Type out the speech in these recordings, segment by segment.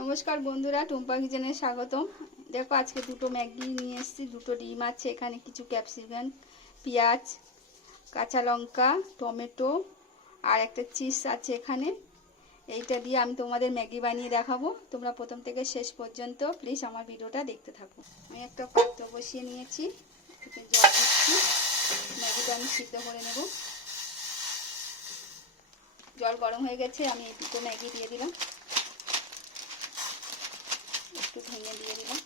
নমস্কার বন্ধুরা, টুম্পা কিচেনে স্বাগতম। দেখো আজকে দুটো ম্যাগি নিয়ে এসেছি, দুটো ডিম আছে, এখানে কিছু ক্যাপসিকাম, পেঁয়াজ, কাঁচা লঙ্কা, টমেটো আর একটা চিজ আছে এখানে। এইটা দিয়ে আমি তোমাদের ম্যাগি বানিয়ে দেখাবো। তোমরা প্রথম থেকে শেষ পর্যন্ত প্লিজ আমার ভিডিওটা দেখতে থাকো। আমি একটা পাত্র বসিয়ে নিয়েছি, এতে জল দিচ্ছি, ম্যাগিটা আমি সিদ্ধ করে নেব। জল গরম হয়ে গেছে, আমি এই দুটো ম্যাগি দিয়ে দিলাম, একটু ভেঙে দিয়ে দিলাম।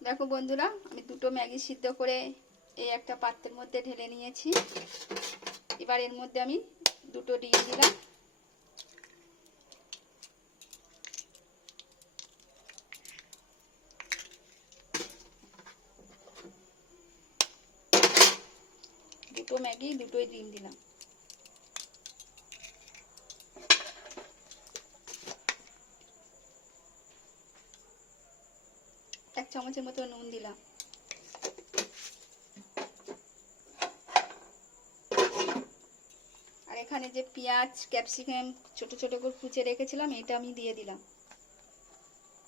দেখো বন্ধুরা, আমি দুটো ম্যাগি সিদ্ধ করে এই একটা পাত্রের মধ্যে ঢেলে নিয়েছি। এবার এর মধ্যে আমি দুটো ডিম দিলাম, দুটো ম্যাগি দুটোই ডিম দিলাম। এক চামচের মতো নুন দিলাম। আর এখানে যে পেঁয়াজ ক্যাপসিকাম ছোট ছোট করে কুচে রেখেছিলাম, এটা আমি দিয়ে দিলাম।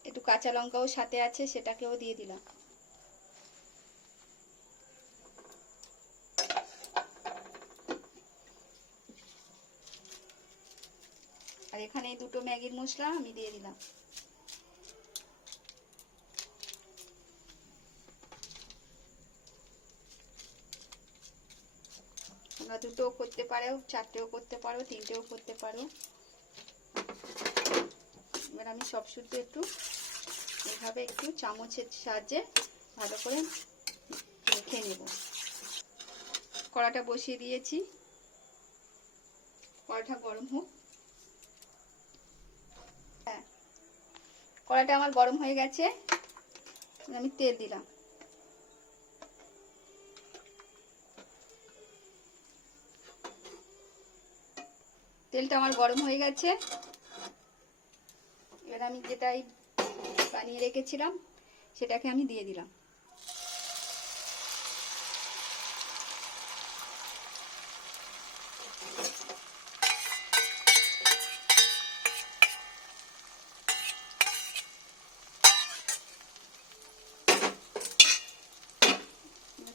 একটু কাঁচা লঙ্কাও সাথে আছে, সেটাকেও দিয়ে দিলাম। আর এখানে এই দুটো ম্যাগির মশলা আমি দিয়ে দিলাম। তোমরা দুটোও করতে পারো, চারটেও করতে পারো, তিনটেও করতে পারো। এবার আমি সব শুদ্ধ একটু এইভাবে একটু চামচের সাহায্যে ভালো করে মেখে নেব। কড়াটা বসিয়ে দিয়েছি, কড়াটা গরম হোক। হ্যাঁ, কড়াটা আমার গরম হয়ে গেছে, আমি তেল দিলাম। তেলটা আমার গরম হয়ে গেছে। এবার আমি যেটাই বানিয়ে রেখেছিলাম সেটাকে আমি দিয়ে দিলাম।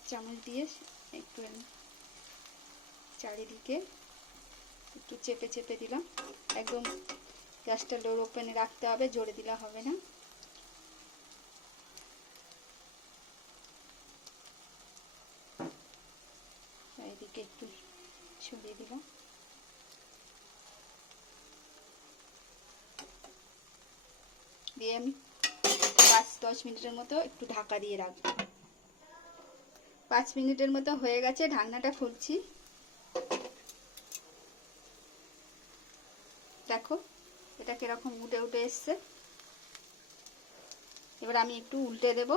চামচ দিয়ে একটু চারিদিকে একটু চেপে চেপে দিলাম। একদম গ্যাসটা লো ওপেনে রাখতে হবে, জোরে দিলে হবে না। চারিদিকে একটু ছড়িয়ে দিলাম। দিয়ে আমি 5-10 মিনিটের মতো একটু ঢাকা দিয়ে রাখবো। 5 মিনিটের মতো হয়ে গেছে, ঢাকনাটা খুলছি। দেখো এটা কিরকম উঠে উঠে এসছে। এবার আমি একটু উল্টে দেব।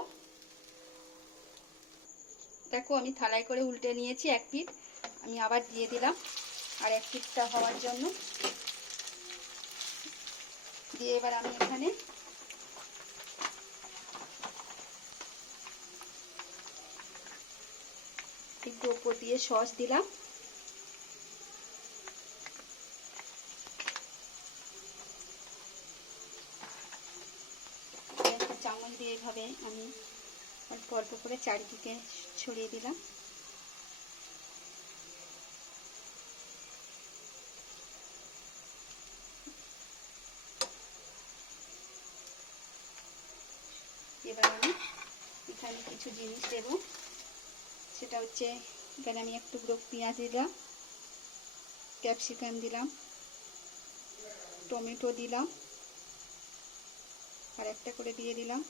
দেখো আমি থালায় করে উল্টে নিয়েছি এক পিঠ, আমি আবার দিয়ে দিলাম আর এক পিঠটা হওয়ার জন্য। দিয়ে এবার আমি এখানে একটু উপর দিয়ে সস দিলাম। একটা চামচ দিয়ে এইভাবে আমি অল্প অল্প করে চারিদিকে ছড়িয়ে দিলাম। এবার আমি এখানে কিছু জিনিস দেব, সেটা হচ্ছে এখানে আমি একটু পেঁয়াজ দিলাম, ক্যাপসিকাম দিলাম, টমেটো দিলাম, আর একটা করে দিয়ে দিলাম।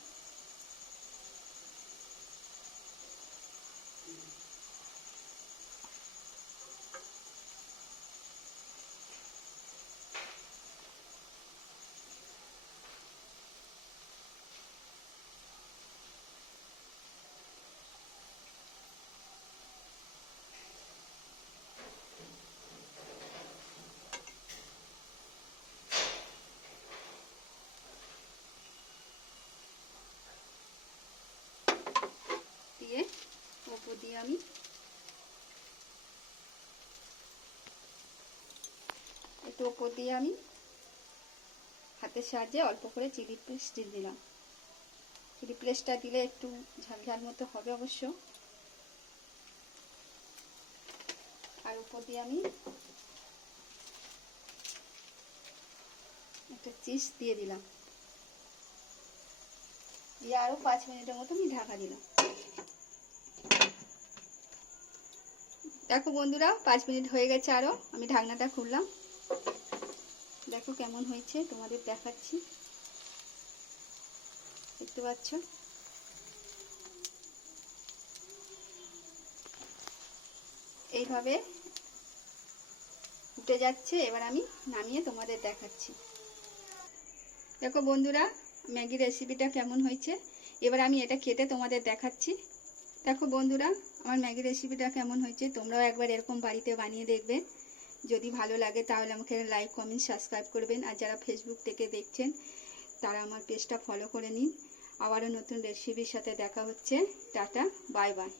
দিয়ে উপর দিয়ে আমি একটু উপর দিয়ে আমি হাতের সাহায্যে অল্প করে চিলি ফ্লেক্স দিয়ে দিলাম। চিলি ফ্লেক্সটা দিলে একটু ঝাল ঝাল মতো হবে অবশ্য। আর উপর দিয়ে আমি একটা চিজ দিয়ে দিলাম, দিয়ে আরও 5 মিনিটের মতো আমি ঢাকা দিলাম। দেখো বন্ধুরা 5 মিনিট হয়ে গেছে, আরও আমি ঢাকনাটা খুললাম। দেখো কেমন হয়েছে, তোমাদের দেখাচ্ছি, দেখতে পাচ্ছ। এইভাবে উঠে যাচ্ছে, এবার আমি নামিয়ে তোমাদের দেখাচ্ছি। দেখো বন্ধুরা ম্যাগি রেসিপিটা কেমন হয়েছে, এবার আমি এটা খেতে তোমাদের দেখাচ্ছি। দেখো বন্ধুরা আমার ম্যাগি রেসিপিটা কেমন হয়েছে, তোমরাও একবার এরকম বাড়িতে বানিয়ে দেখবে। যদি ভালো লাগে তাহলে আমাকে লাইক কমেন্ট সাবস্ক্রাইব করবেন, আর যারা ফেসবুক থেকে দেখছেন তারা আমার পেজটা ফলো করে নিন। আবারও নতুন রেসিপির সাথে দেখা হচ্ছে। Tata, bye bye.